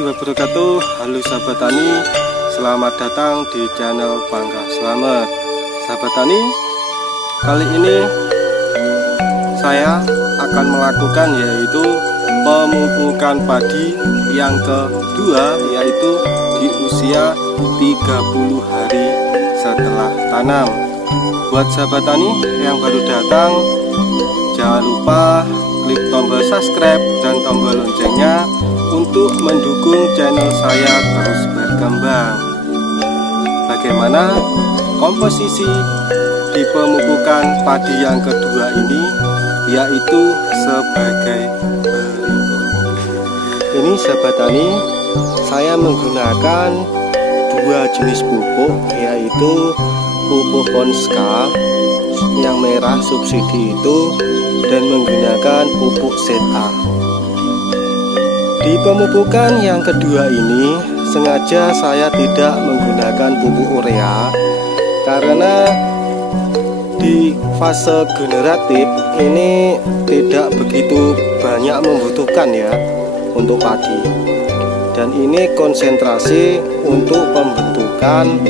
warahmatullahi wabarakatuh. Halo sahabat tani, selamat datang di channel Bangga Selamat. Sahabat tani, kali ini saya akan melakukan yaitu pemupukan padi yang kedua, yaitu di usia 30 hari setelah tanam. Buat sahabat tani yang baru datang, jangan lupa klik tombol subscribe dan tombol loncengnya untuk mendukung channel saya terus berkembang. Bagaimana komposisi di pemupukan padi yang kedua ini, yaitu sebagai berikut. Ini sahabat tani, saya menggunakan dua jenis pupuk, yaitu pupuk Ponska yang merah subsidi itu dan menggunakan pupuk ZA. Di pemupukan yang kedua ini sengaja saya tidak menggunakan pupuk urea karena di fase generatif ini tidak begitu banyak membutuhkan ya untuk padi, dan ini konsentrasi untuk pembentukan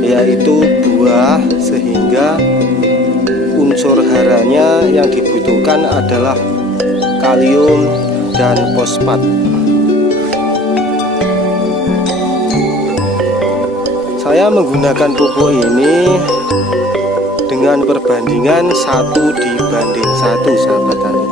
yaitu buah, sehingga unsur haranya yang dibutuhkan adalah kalium dan fosfat. Saya menggunakan pupuk ini dengan perbandingan 1:1 sahabat tani.